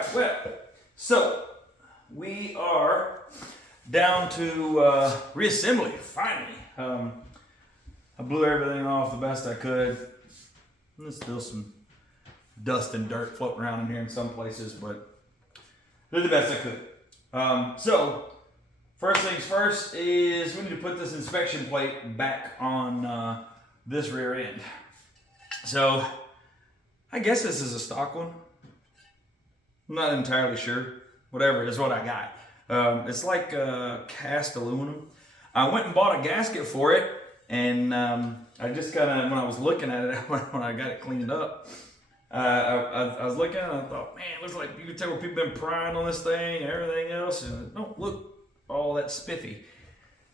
right, well, so we are down to reassembly, finally. I blew everything off the best I could. There's still some dust and dirt floating around in here in some places, but did the best I could. So, first things first is we need to put this inspection plate back on this rear end. So, I guess this is a stock one. I'm not entirely sure. Whatever is what I got. It's like cast aluminum. I went and bought a gasket for it, and I just kind of, when I was looking at it, when I got it cleaned up, I was looking and I thought, man, it looks like you can tell where people been prying on this thing and everything else, and it don't look all that spiffy.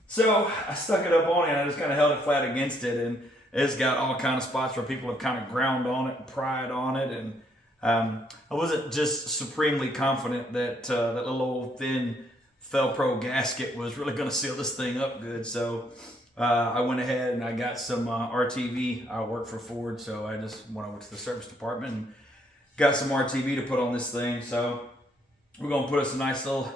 So I stuck it up on it and I just kind of held it flat against it, and it's got all kind of spots where people have kind of ground on it and pried on it, and I wasn't just supremely confident that that little old thin Felpro gasket was really going to seal this thing up good. So I went ahead and I got some RTV. I work for Ford, so I just went over to the service department and got some RTV to put on this thing. So we're going to put us a nice little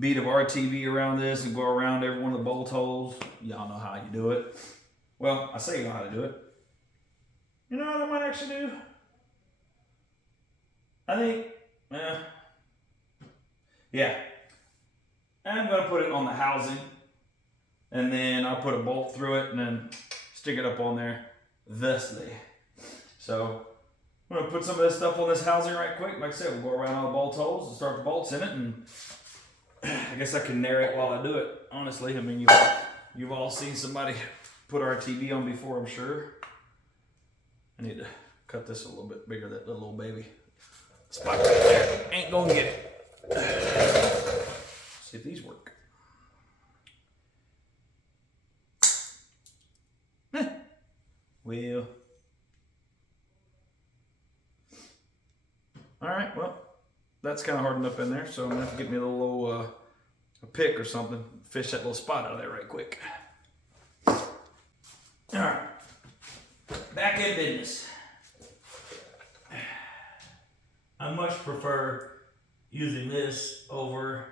bead of RTV around this and go around every one of the bolt holes. Y'all know how you do it. Well, I say you know how to do it. You know what I might actually do? I think, yeah. I'm going to put it on the housing, and then I'll put a bolt through it and then stick it up on there thusly. So I'm going to put some of this stuff on this housing right quick. Like I said, we'll go around all the bolt holes and start the bolts in it, and I guess I can narrate while I do it. Honestly, I mean, you've all seen somebody put RTV on before, I'm sure. I need to cut this a little bit bigger, that little old baby. Spot right there. Ain't gonna get it. See if these work. Well. Alright, well, that's kind of hardened up in there, so I'm gonna have to get me a little a pick or something, fish that little spot out of there right quick. Alright. Back in business. I much prefer using this over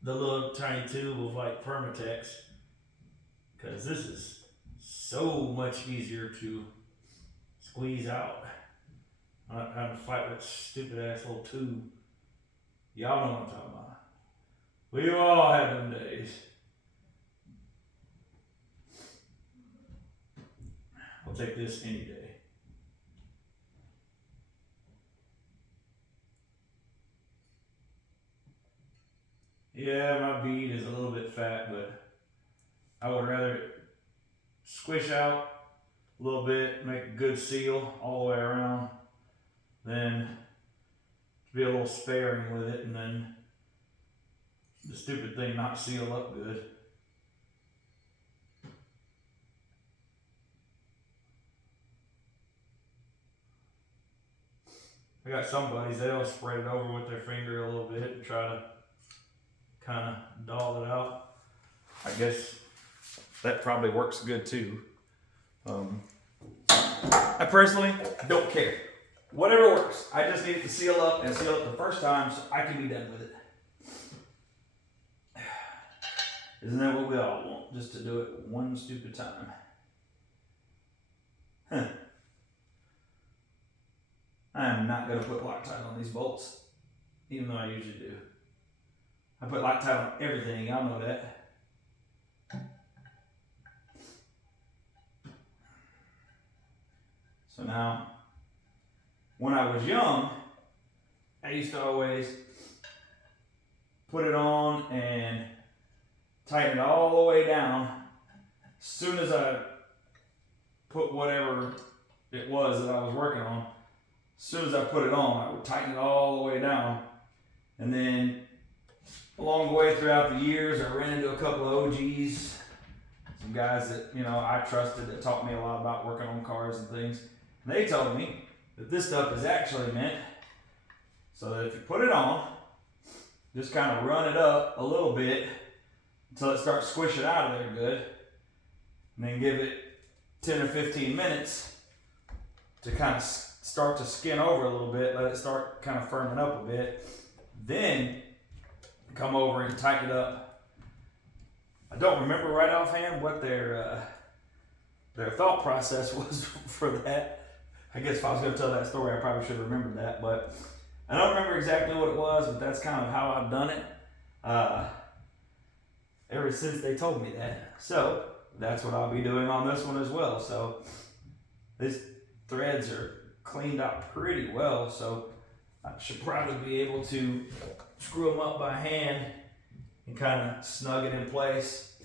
the little tiny tube of like Permatex, because this is so much easier to squeeze out. I'm not having to fight with stupid ass little tube. Y'all know what I'm talking about. We all had them days. I'll take this any day. Yeah, my bead is a little bit fat, but I would rather it squish out a little bit, make a good seal all the way around, than to be a little sparing with it and then the stupid thing not seal up good. I got some buddies, they'll spread it over with their finger a little bit and try to kind of doll it out. I guess that probably works good too. I personally don't care. Whatever works. I just need it to seal up and seal up the first time so I can be done with it. Isn't that what we all want? Just to do it one stupid time. Huh. I am not going to put Loctite on these bolts, even though I usually do. I put Loctite on everything, y'all know that. So now, when I was young, I used to always put it on and tighten it all the way down. As soon as I put whatever it was that I was working on, as soon as I put it on, I would tighten it all the way down. And then along the way throughout the years, I ran into a couple of OGs, some guys that, you know, I trusted that taught me a lot about working on cars and things. And they told me that this stuff is actually meant so that if you put it on, just kind of run it up a little bit until it starts squishing out of there good, and then give it 10 or 15 minutes to kind of start to skin over a little bit, let it start kind of firming up a bit. Then come over and tighten it up. I don't remember right offhand what their thought process was for that. I guess if I was going to tell that story, I probably should have remembered that, but I don't remember exactly what it was, but that's kind of how I've done it ever since they told me that. So that's what I'll be doing on this one as well. So these threads are cleaned out pretty well, so I should probably be able to screw them up by hand and kind of snug it in place.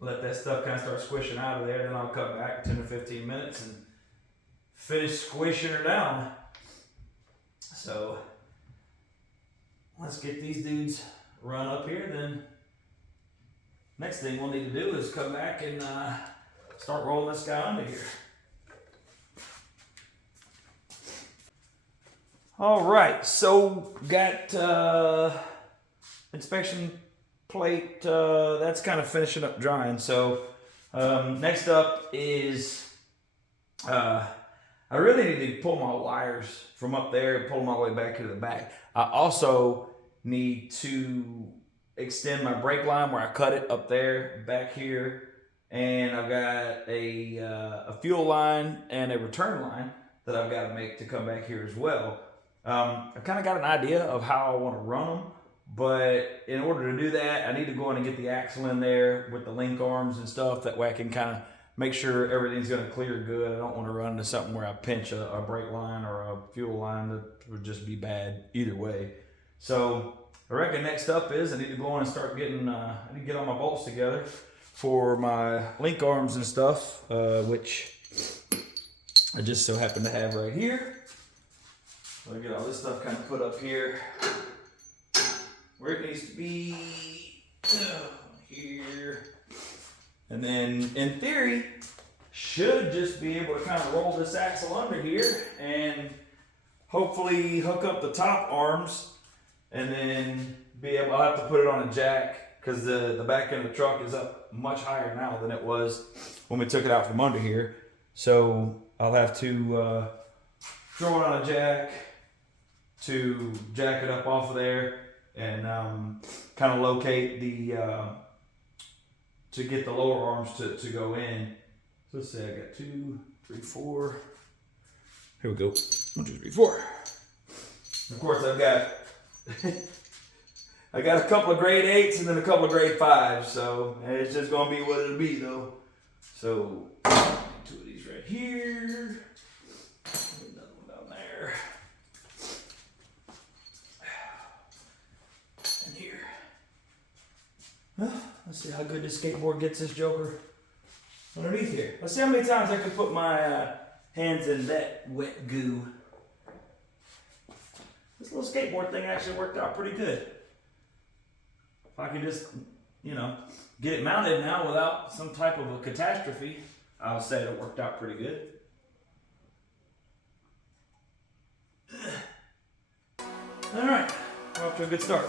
Let that stuff kind of start squishing out of there. Then I'll cut back 10 to 15 minutes and finish squishing her down. So let's get these dudes run up here. Then next thing we'll need to do is come back and start rolling this guy under here. All right, so got inspection plate. That's kind of finishing up drying. So next up is I really need to pull my wires from up there and pull them all the way back to the back. I also need to extend my brake line where I cut it up there, back here, and I've got a fuel line and a return line that I've got to make to come back here as well. I've kind of got an idea of how I want to run them, but in order to do that, I need to go in and get the axle in there with the link arms and stuff. That way I can kind of make sure everything's going to clear good. I don't want to run into something where I pinch a brake line or a fuel line. That would just be bad either way. So I reckon next up is I need to go on and start getting, I need to get all my bolts together for my link arms and stuff, which I just so happen to have right here. So I get all this stuff kind of put up here where it needs to be, here. And then in theory, should just be able to kind of roll this axle under here and hopefully hook up the top arms, and then be able, I'll have to put it on a jack because the back end of the truck is up much higher now than it was when we took it out from under here. So I'll have to throw it on a jack to jack it up off of there and kind of locate the to get the lower arms to go in. So let's say I got 2, 3, 4. Here we go. 1, 2, 3, 4. Of course, I've got I got a couple of grade 8s and then a couple of grade 5s. So it's just gonna be what it'll be though. So 2 of these right here. Another one down there. And here. Let's see how good this skateboard gets this joker underneath here. Let's see how many times I can put my hands in that wet goo. This little skateboard thing actually worked out pretty good. If I can just, you know, get it mounted now without some type of a catastrophe, I would say it worked out pretty good. All right, we're off to a good start.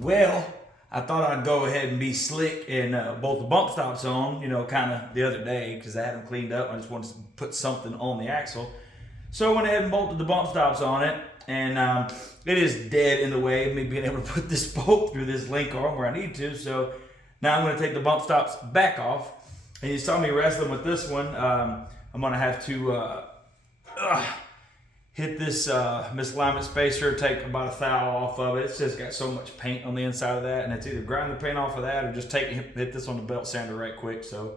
Well, I thought I'd go ahead and be slick and bolt the bump stops on, you know, kind of the other day because I had them cleaned up. I just wanted to put something on the axle. So I went ahead and bolted the bump stops on it, and it is dead in the way of me being able to put this bolt through this link arm where I need to. So now I'm going to take the bump stops back off. And you saw me wrestling with this one. I'm going to have to hit this misalignment spacer, take about a thou off of it. It's just got so much paint on the inside of that, and it's either grind the paint off of that or just hit this on the belt sander right quick. So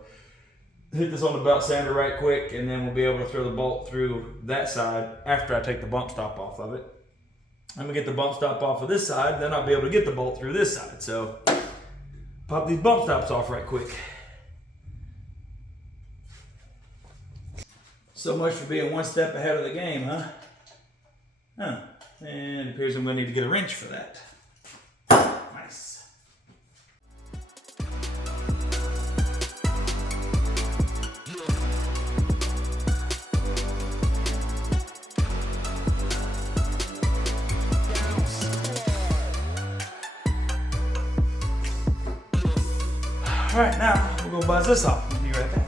hit this on the belt sander right quick, and then we'll be able to throw the bolt through that side after I take the bump stop off of it. I'm gonna get the bump stop off of this side, then I'll be able to get the bolt through this side. So pop these bump stops off right quick. So much for being one step ahead of the game, huh? And it appears I'm gonna need to get a wrench for that. Nice. All right, now we're gonna buzz this off. We'll be right back.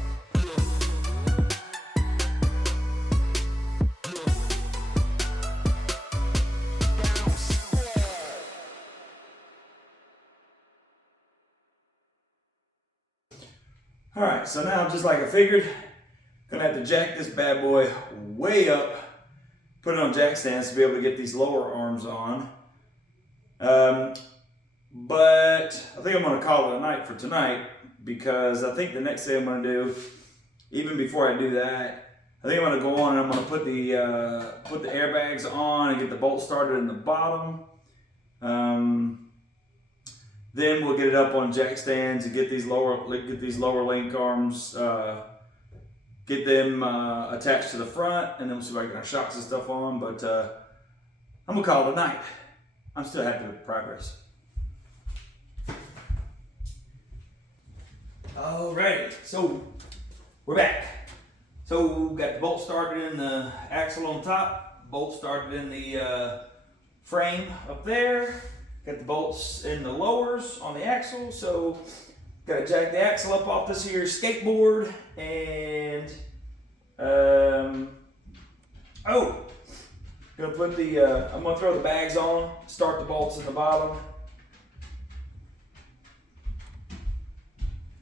All right, so now just like I figured, gonna have to jack this bad boy way up, put it on jack stands to be able to get these lower arms on. But I think I'm gonna call it a night for tonight because I think the next thing I'm gonna do, even before I do that, I think I'm gonna go on and I'm gonna put the airbags on and get the bolt started in the bottom. Then we'll get it up on jack stands and get these lower link arms, get them attached to the front, and then we'll see if I can get our shocks and stuff on. But I'm gonna call it a night. I'm still happy with the progress. Alrighty, so we're back. So got the bolt started in the axle on top, bolt started in the frame up there. Got the bolts in the lowers on the axle, so gotta jack the axle up off this here skateboard, and gonna put the I'm gonna throw the bags on, start the bolts in the bottom.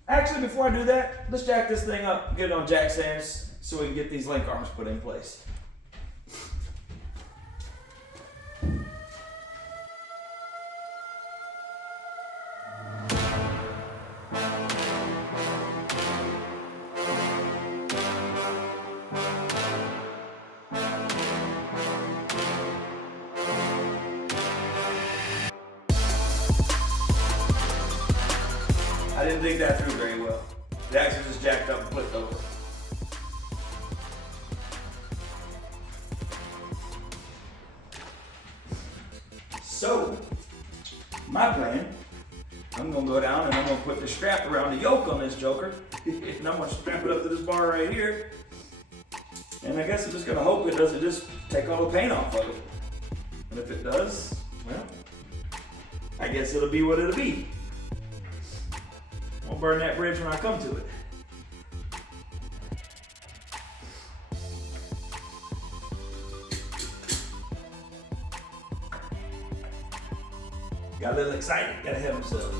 Actually, before I do that, let's jack this thing up, get it on jack stands, so we can get these link arms put in place. I didn't think that through very well. The axle just jacked up and flipped over. So, my plan, I'm gonna go down and I'm gonna put the strap around the yoke on this joker, and I'm gonna strap it up to this bar right here. And I guess I'm just gonna hope it doesn't just take all the paint off of it. And if it does, well, I guess it'll be what it'll be. I'll burn that bridge when I come to it. Got a little excited, gotta have himself.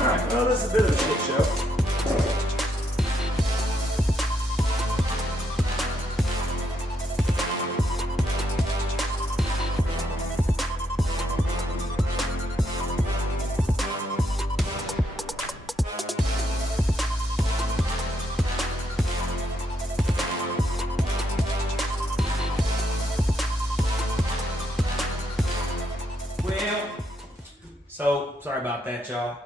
Alright, well, this is a bit of a shit show. So, sorry about that, y'all.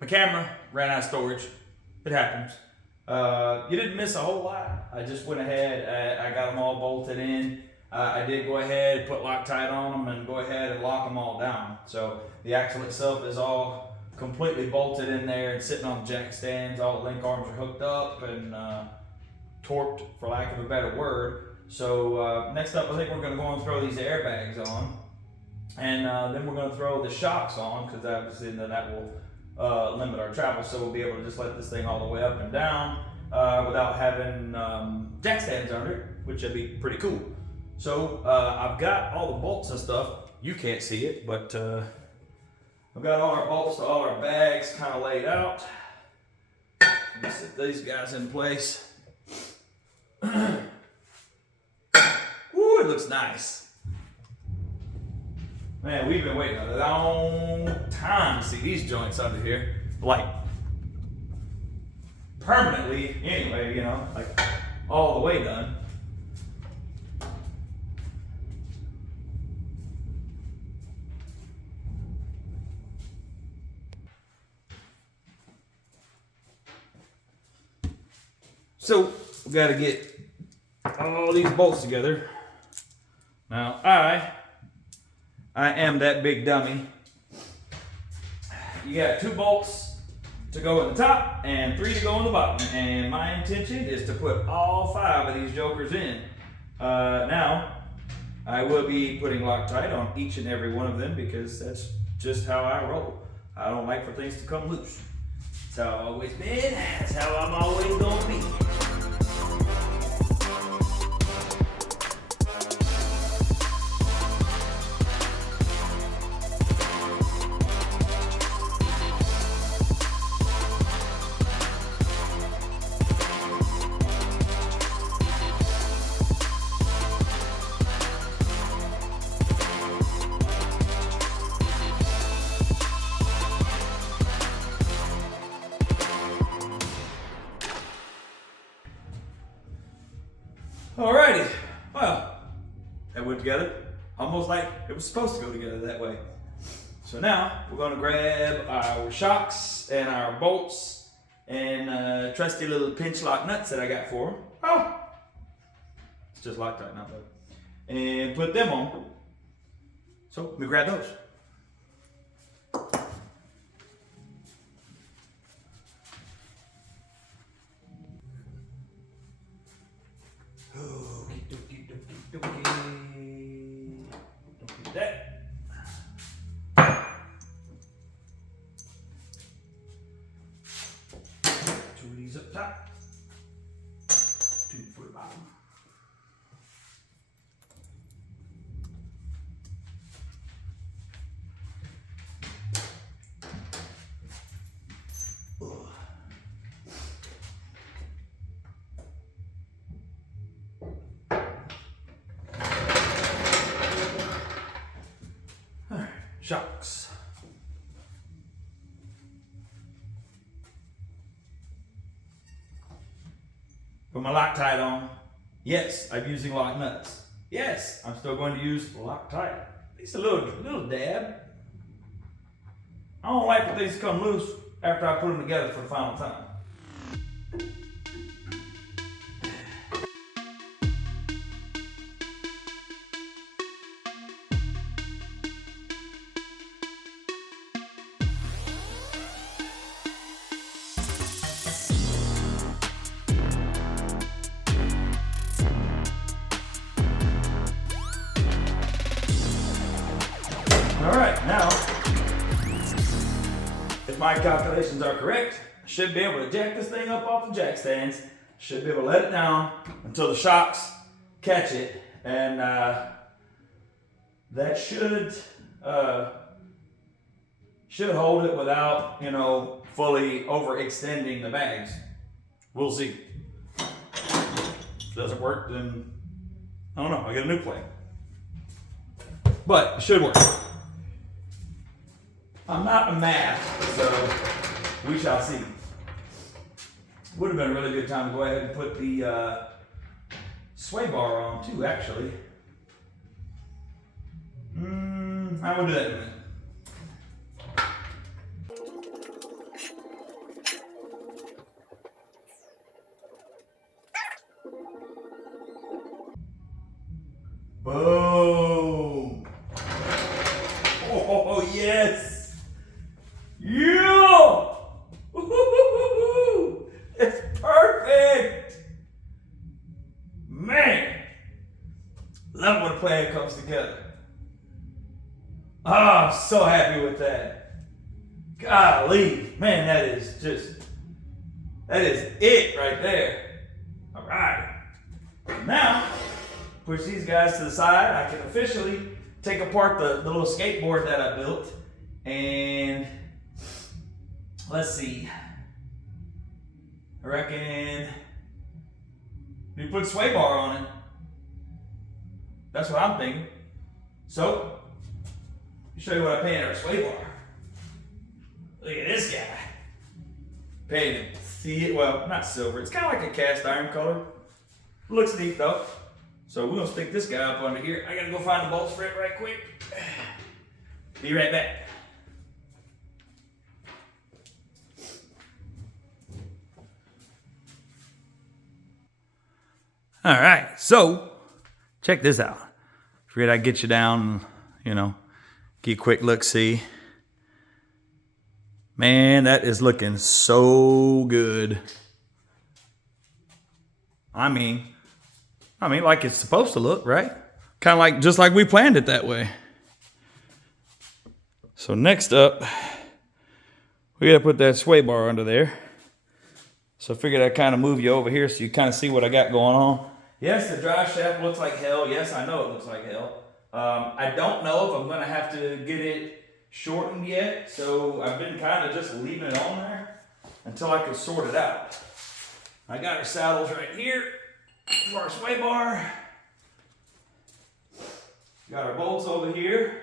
My camera ran out of storage. It happens. You didn't miss a whole lot. I just went ahead, I got them all bolted in. I did go ahead, put Loctite on them, and go ahead and lock them all down. So the axle itself is all completely bolted in there and sitting on the jack stands. All the link arms are hooked up and torqued, for lack of a better word. So next up, I think we're going to go and throw these airbags on, and then we're going to throw the shocks on, because obviously then that will limit our travel. So we'll be able to just let this thing all the way up and down without having jack stands under it, which would be pretty cool. So I've got all the bolts and stuff. You can't see it, but I've got all our bolts to all our bags kind of laid out. Let me set these guys in place. Ooh, it looks nice. Man, we've been waiting a long time to see these joints under here. Like, permanently, anyway, you know, like all the way done. So we got to get all these bolts together. Now I am that big dummy. You got 2 bolts to go in the top and 3 to go in the bottom. And my intention is to put all 5 of these jokers in. Now I will be putting Loctite on each and every one of them, because that's just how I roll. I don't like for things to come loose. That's how I've always been. That's how I'm always gonna be. Alrighty, well, that went together almost like it was supposed to go together that way. So now we're going to grab our shocks and our bolts and trusty little pinch lock nuts that I got for them. Oh, it's just Loctite, not that. And put them on. So let me grab those. Up top, 2 for the bottom. All right, shocks. Put my Loctite on. Yes, I'm using lock nuts. Yes, I'm still going to use Loctite. At least a little dab. I don't like for things to come loose after I put them together for the final time. All right, now, if my calculations are correct, I should be able to jack this thing up off the jack stands. Should be able to let it down until the shocks catch it, and that should hold it without, you know, fully overextending the bags. We'll see. If it doesn't work, then I don't know. I get a new plan, but it should work. I'm not a math, so we shall see. Would have been a really good time to go ahead and put the sway bar on too, actually. I will do that in a minute. Boom! Oh yes! Yeah! Golly, man, that is it right there. All right. Now, push these guys to the side. I can officially take apart the little skateboard that I built. And let's see. I reckon we put sway bar on it. That's what I'm thinking. So, let me show you what I painted our sway bar. Look at this guy. Painted, well, not silver. It's kind of like a cast iron color. Looks neat though. So we're gonna stick this guy up under here. I gotta go find the bolts for it right quick. Be right back. All right, so check this out. Figured I'd get you down, you know, get a quick look, see. Man, that is looking so good. I mean, like it's supposed to look, right? Kind of like, just like we planned it that way. So next up, we gotta put that sway bar under there. So I figured I'd kind of move you over here so you kind of see what I got going on. Yes, the drive shaft looks like hell. Yes, I know it looks like hell. I don't know if I'm gonna have to get it shortened yet, so I've been kind of just leaving it on there until I can sort it out. I got our saddles right here for our sway bar. Got our bolts over here.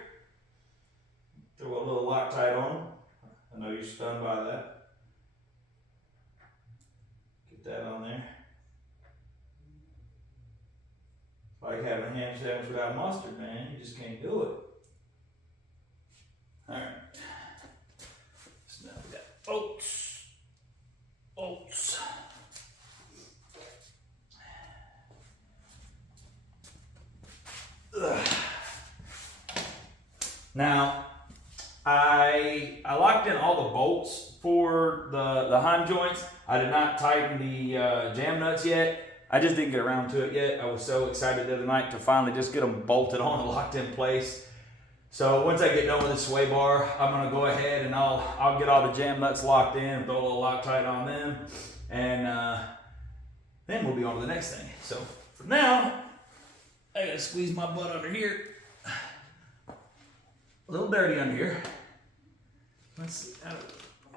Throw a little Loctite on them. I know you're stunned by that. Get that on there. It's like having a ham sandwich without mustard, man. You just can't do it. Alright. So now we got oats. Oats. Ugh. Now, I locked in all the bolts for the Heim joints. I did not tighten the jam nuts yet. I just didn't get around to it yet. I was so excited the other night to finally just get them bolted on and locked in place. So once I get done with the sway bar, I'm gonna go ahead and I'll get all the jam nuts locked in and throw a little Loctite on them, and then we'll be on to the next thing. So for now, I gotta squeeze my butt under here. A little dirty under here. Let's see how to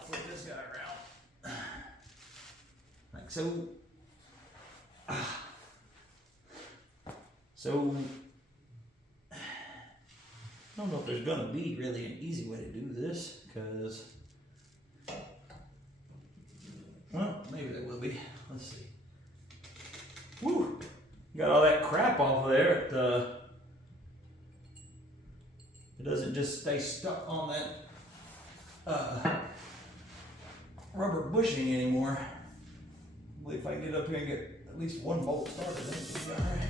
flip this guy around. Like so. So, I don't know if there's gonna be really an easy way to do this, because, well, maybe there will be. Let's see. Woo! Got all that crap off of there. It doesn't just stay stuck on that rubber bushing anymore. Hopefully if I can get up here and get at least one bolt started, then it'll be all right.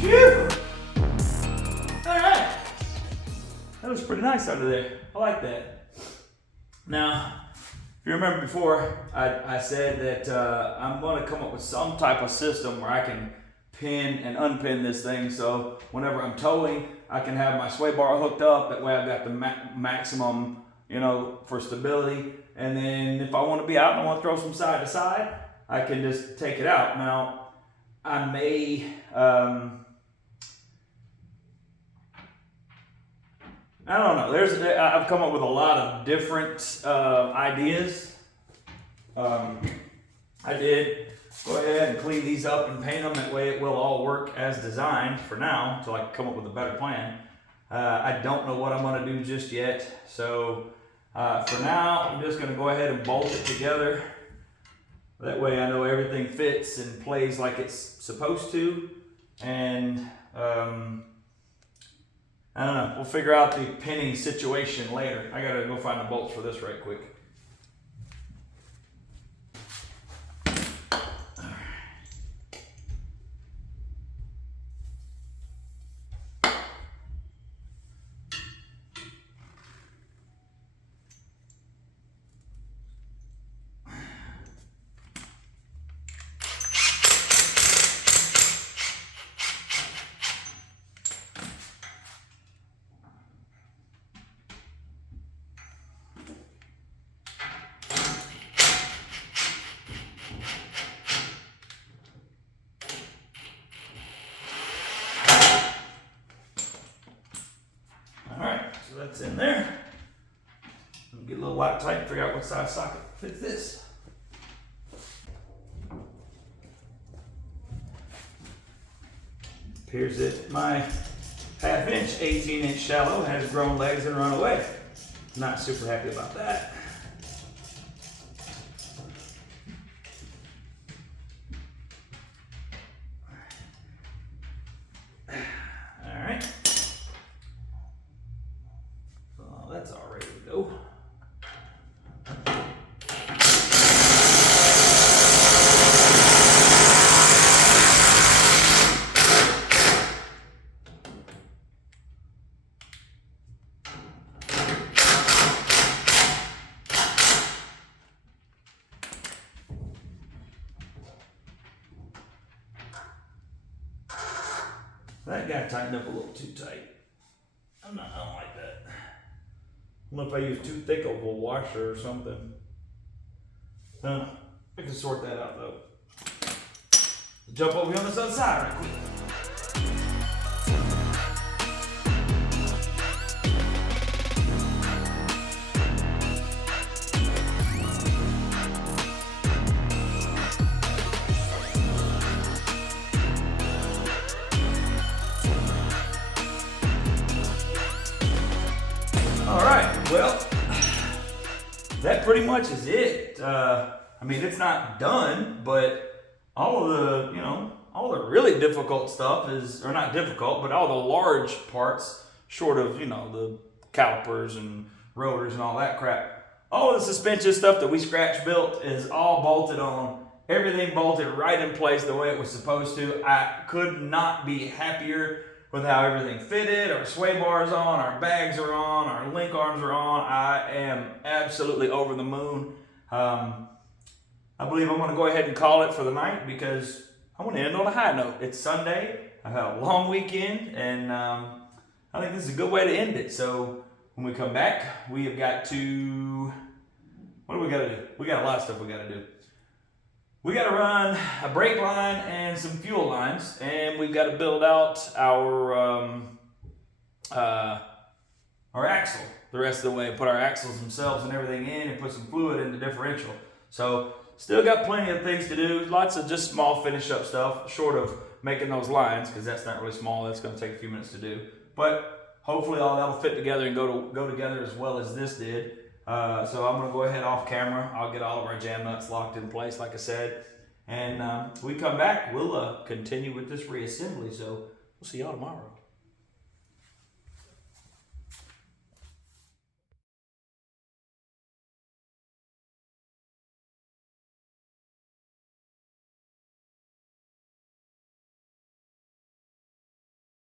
Phew! Alright. That was pretty nice under there. I like that. Now, if you remember before, I said that I'm going to come up with some type of system where I can pin and unpin this thing, so whenever I'm towing, I can have my sway bar hooked up. That way I've got the maximum, you know, for stability. And then if I want to be out and I want to throw some side to side, I can just take it out. Now, I may... I don't know. I've come up with a lot of different ideas. I did go ahead and clean these up and paint them. That way it will all work as designed for now until I come up with a better plan. I don't know what I'm going to do just yet. So for now, I'm just going to go ahead and bolt it together That way I know everything fits and plays like it's supposed to. And I don't know, we'll figure out the pinning situation later. I gotta go find the bolts for this right quick. So that's in there. Get a little light tight and figure out what size socket fits this. Appears that my 1/2 inch, 18-inch shallow has grown legs and run away. Not super happy about that. That's all ready to go. That got tightened up a little too tight. I don't like that. I don't know if I use too thick of a washer or something. I can sort that out though. Jump over here on this other side right quick. All right, well, that pretty much is it. I mean, it's not done, but all of the, all the really difficult stuff is, or not difficult, but all the large parts, short of, the calipers and rotors and all that crap, all the suspension stuff that we scratch built is all bolted on. Everything bolted right in place the way it was supposed to. I could not be happier with how everything fitted. Our sway bars on, our bags are on, our link arms are on. I am absolutely over the moon. I believe I'm gonna go ahead and call it for the night because I want to end on a high note. It's Sunday, I've had a long weekend, and I think this is a good way to end it. So when we come back, we have got to, what do we gotta do? We got a lot of stuff we gotta do. We got to run a brake line and some fuel lines, and we've got to build out our axle the rest of the way, put our axles themselves and everything in, and put some fluid in the differential. So still got plenty of things to do, lots of just small finish up stuff, short of making those lines, because that's not really small, that's going to take a few minutes to do. But hopefully all that'll fit together and go together as well as this did. So I'm going to go ahead off camera. I'll get all of our jam nuts locked in place, like I said. And when we come back, we'll continue with this reassembly. So we'll see y'all tomorrow.